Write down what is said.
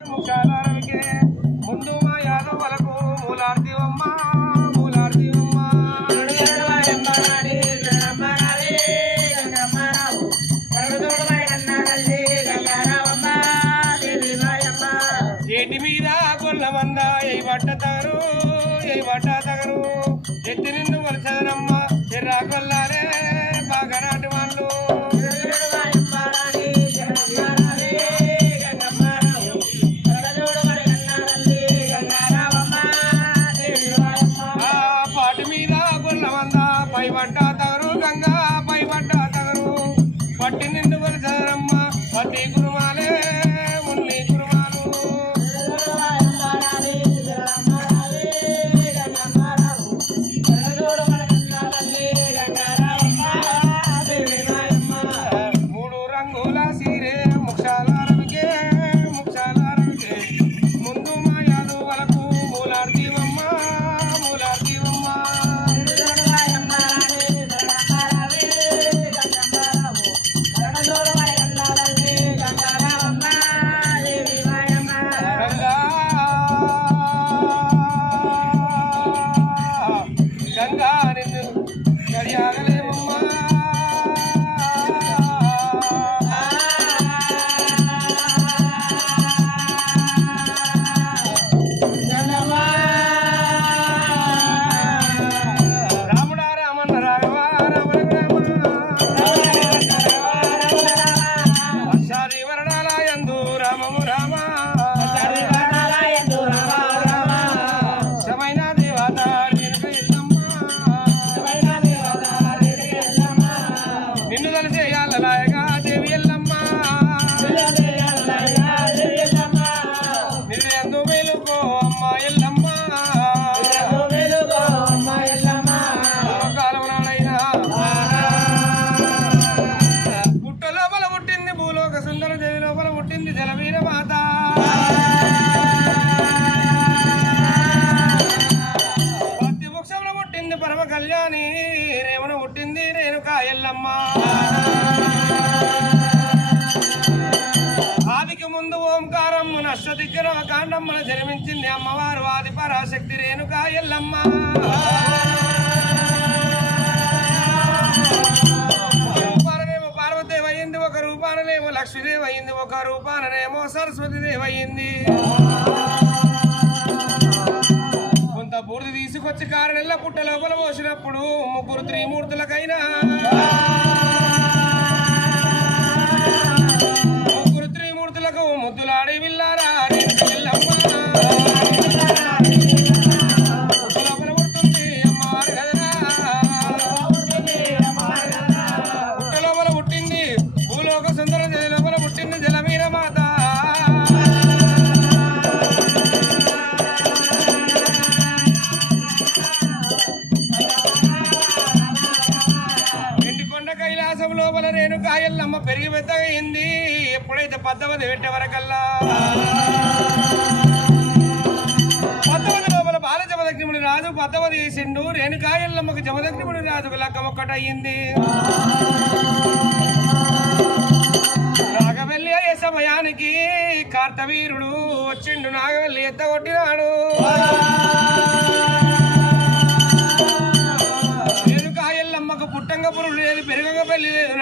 ముఖ్యాలకే ముందు మా యాదవులకు మూలార్తివమ్మ మూలార్తివమ్మ ఏటి మీద కొల్ల మంద ఏ బట్ట తగరు ఎత్తి నిన్ను వలసదనమ్మ ఎర్రా కొల్లాలే బాగా నాటి వాళ్ళు పై వంట తగరు గంగా పై వంట తగరు పట్టి నిండు వలసరమ్మ పట్టి కురుమాలే ముల్లి కురుమాలు మూడు రంగుల సీరే ముక్షాల రవికే ముందు మా యాదవులకు మూలార్తివమ్మ మూలార్తివమ్మ గంగా నిన్ను గడియాగలేమమ్మా రాముడా రామన్న రాఘవ రామ వర్షాది వరణాల యందు రామము రామ శమైన దేవత నిన్ను తలసేయాలలాయగా దేవి ఎల్లమ్మ నిన్ను ఎంతో మేలుకో అమ్మ ఎల్లమ్మ కాలమునాడైనా పుట్ట లోపల పుట్టింది భూలోక సుందర దేవి లోపల పుట్టింది జలవీర మాత భక్తి వృక్షంలో పుట్టింది పరమ కళ్యాణి రేవణ పుట్టింది రేణుకా ఎల్లమ్మ ఆదికి ముందు ఓంకారం నష్టదిగ్గర కాండమ్మను జన్మించింది అమ్మవారు ఆది పరాశక్తి రేణుకా ఎల్లమ్మ రూపాననేమో పార్వతీదేవి అయింది ఒక రూపాననేమో లక్ష్మీదేవి అయింది ఒక రూపాననేమో సరస్వతీదేవి అయింది కొంత బూడిద తీసుకొచ్చి కారణెల్ల పుట్ట లోపల పోసినప్పుడు ముగ్గురు త్రిమూర్తులకైనా ముగ్గురు త్రిమూర్తులకు ముద్దులాడి విల్లారా లోపల పుట్టింది అమ్మవారు కదరా పుట్ట లోపల పుట్టింది భూలోక సుందర లోపల పుట్టింది జలవీర మాత కైలాసం లోపల రేణుకా ఎల్లమ్మ పెరిగి పెద్దగా అయింది ఎప్పుడైతే పద్దవది పెట్టే వరకల్లా పద్దవది లోపల బాల జమదగ్నిముడి రాజు పద్దవది వేసిండు రేణుకా ఎల్లమ్మకు జమదగ్నిముడి రాజుకు లగ్గం ఒక్కటయ్యింది నాగవెల్లి అయ్యే సమయానికి కార్తవీరుడు వచ్చిండు నాగవెల్లి ఎత్తగొట్టినాడు పుట్టంగ పురుడు లేదు పెరుగంగ పెళ్లి లేదు